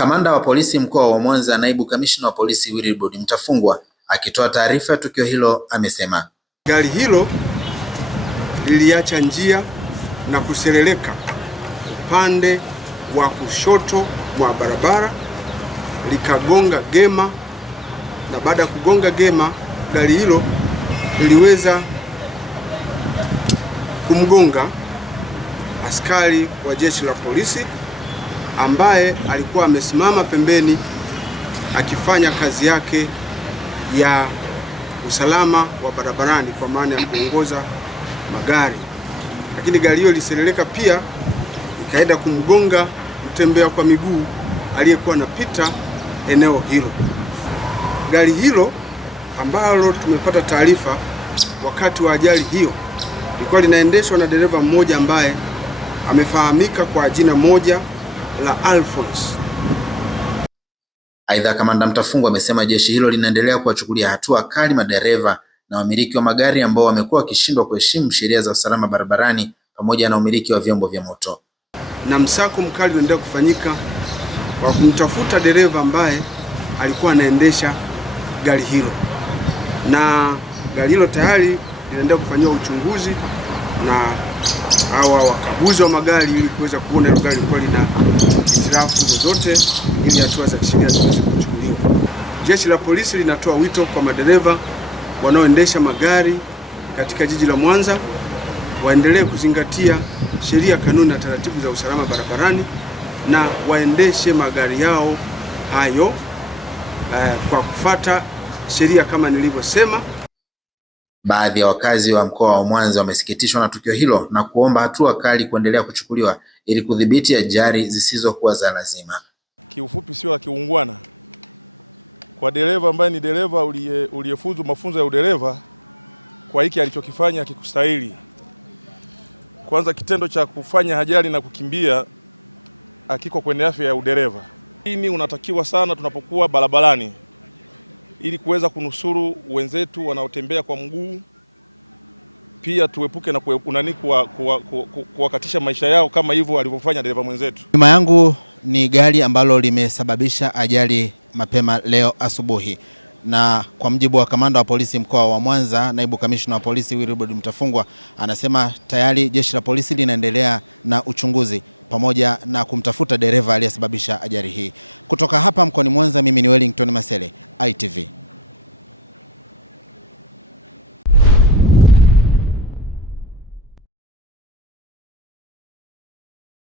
Kamanda wa polisi mkoa wa Mwanza, naibu kamishna wa polisi Wilbrod Mtafungwa, akitoa taarifa ya tukio hilo amesema gari hilo liliacha njia na kuseleleka upande wa kushoto mwa barabara likagonga gema, na baada ya kugonga gema gari hilo liliweza kumgonga askari wa jeshi la polisi ambaye alikuwa amesimama pembeni akifanya kazi yake ya usalama wa barabarani kwa maana ya kuongoza magari. Lakini gari hiyo liseleleka pia ikaenda kumgonga mtembea kwa miguu aliyekuwa anapita eneo hilo. Gari hilo ambalo tumepata taarifa wakati wa ajali hiyo lilikuwa linaendeshwa na dereva mmoja ambaye amefahamika kwa jina moja la Alphonse. Aidha, Kamanda Mtafungwa amesema jeshi hilo linaendelea kuwachukulia hatua kali madereva na wamiliki wa magari ambao wamekuwa wakishindwa kuheshimu sheria za usalama barabarani pamoja na umiliki wa vyombo vya moto. Na msako mkali unaendelea kufanyika kwa kumtafuta dereva ambaye alikuwa anaendesha gari hilo, na gari hilo tayari linaendelea kufanyiwa uchunguzi na hawa wakaguzi wa magari ili kuweza kuona hilo gari lilikuwa lina hitilafu zozote ili hatua za kisheria ziweze kuchukuliwa. Jeshi la polisi linatoa wito kwa madereva wanaoendesha magari katika jiji la Mwanza waendelee kuzingatia sheria, kanuni na taratibu za usalama barabarani na waendeshe magari yao hayo kwa kufuata sheria kama nilivyosema. Baadhi ya wakazi wa mkoa wa Mwanza wamesikitishwa na tukio hilo na kuomba hatua kali kuendelea kuchukuliwa ili kudhibiti ajali zisizokuwa za lazima. Kiufupi, sio kiungwana kwa dereva ambaye ni dereva uliyefuzu mafunzo ya udereva, kwa hiki alichokifanya kikustahili. Kwanza, kitendo cha kufanya ajali na kukimbia hakiko kwenye afya ya udereva. Hii unatakiwa sana tunapokuwa barabarani ili kuweza kunusuru wenzetu wanaotembea kwa mguu, pia tuepuke na kuwakatisha maisha yao kama hivyo alivyofanya dereva mwenzetu. Nyuma yangu ni gari ambalo limesababisha ajali mapema leo asubuhi, na kwa mjibu wa kamanda wa polisi mkoa wa Mwanza, naibu kamishna wa polisi Wilbrod Mtafungwa, anasema tayari jeshi la polisi linaendelea na uchunguzi pamoja na kumtafuta dereva aliyesababisha ajali hii. Kutoka hapa mkoani Mwanza, mimi ni Wellington Masele, ITV.